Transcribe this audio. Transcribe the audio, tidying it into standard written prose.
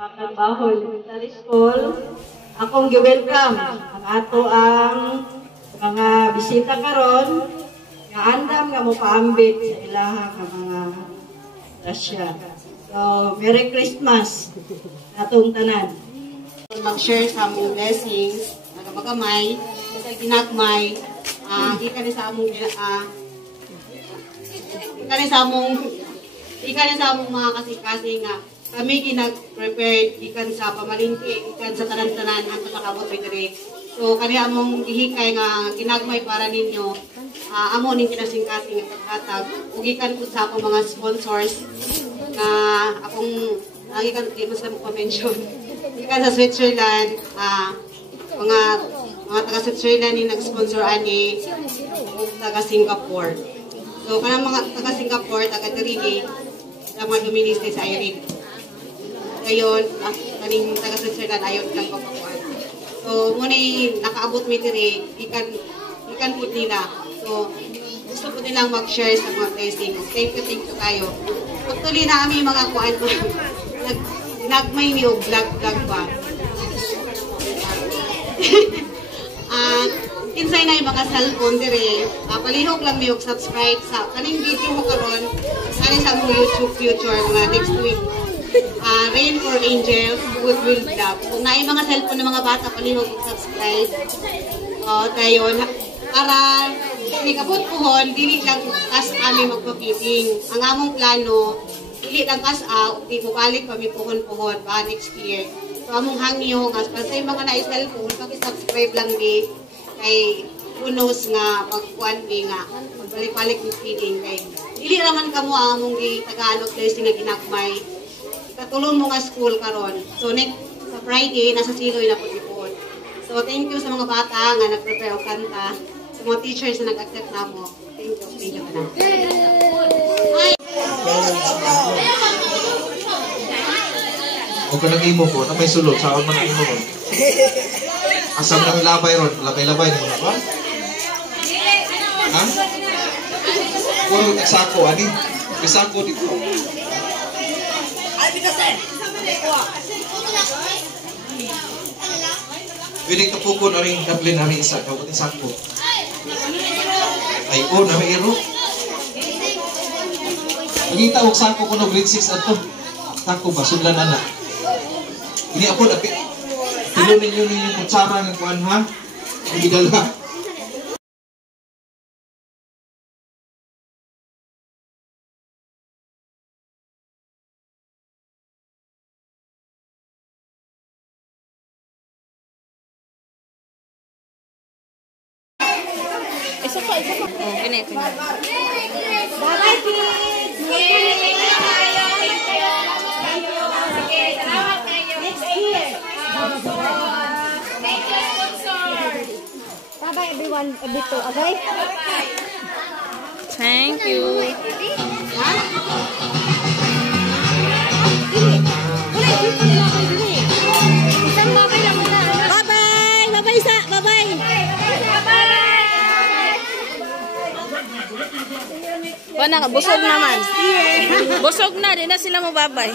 Trabaho elementary school. Akong gi-welcome ang ato ang mga bisita karon nga andam nga mo paambit sa ilaha nga mga grasya. So, Merry Christmas natong tanan. Mag-share sa among blessings, nagamagamay, sa ginagmay, ikan sa among mga kasing-kasing nga kami ginag-prepare ikan sa pamalingki, ikan sa tanan-tanan ang nakabot diri. So kani among gihikay nga ginagmay para ninyo, amo ning kinasing-kasing paghatag ug ikan ko sa akong mga sponsors na akong ikan di mas mo mention. Ikan sa Switzerland, mga taga Switzerland ni nag-sponsor ani ug taga Singapore. So kanang mga taga Singapore, taga diri sa mga humaniste sa Ireland. Ngayon, kaning taga Switzerland ayon lang papakuan. So muna nakaabot mi diri ikan pud nila. So gusto ko nilang mag-share sa mga blessing. Thank you kayo. Actually na ami mga kuan nagmay mi og vlog ba. Kinsay na yung mga cellphone diri, palihog lang mi og subscribe sa kaning video mo karon kaning sa among YouTube future mga next week. Rain for Angels, Goodwill Vlog. Kung naay mga cellphone ng mga bata, palihog og subscribe. Dayon para nikabot pohon, dili lang kas ami magpapiting. Ang among plano, dili lang kas di mo balik pa mi pohon-pohon pa next year. So among hangyo kas pa sa mga naay cellphone, paki-subscribe lang di kay who knows nga pagkuan mi nga magbalik-balik mi feeding kay dili raman kamo ang among Tagalog blessing nga ginagmay. Katulong mo nga school karon. So next sa Friday nasa Siloy na pud ipon. So thank you sa mga bata nga nag-prepare og kanta, sa mga teachers na nag-accept namo. Thank you kana. O kanang imo ko na may sulod sa man imo ron. Asam na labay ron, labay-labay ni mga ba? Ha? Puro sako ani. Bisako dito. Pwede kapukon na rin dablin na rin isa. Kabutin sako. Ay, na may iro. Pagkita ko sako ko no grade 6 ato. Sako ba? Sudlan na na. Ini ako dapat. Tilo ninyo yung kutsara ng kuan ha. Hindi dala. Bye-bye, kids! Next year! Bye-bye, everyone. Dito, okay? Thank you. Bye-bye! Bye-bye, Isa! Bye-bye! Wala nga, busog naman. Busog na, di na sila mababay.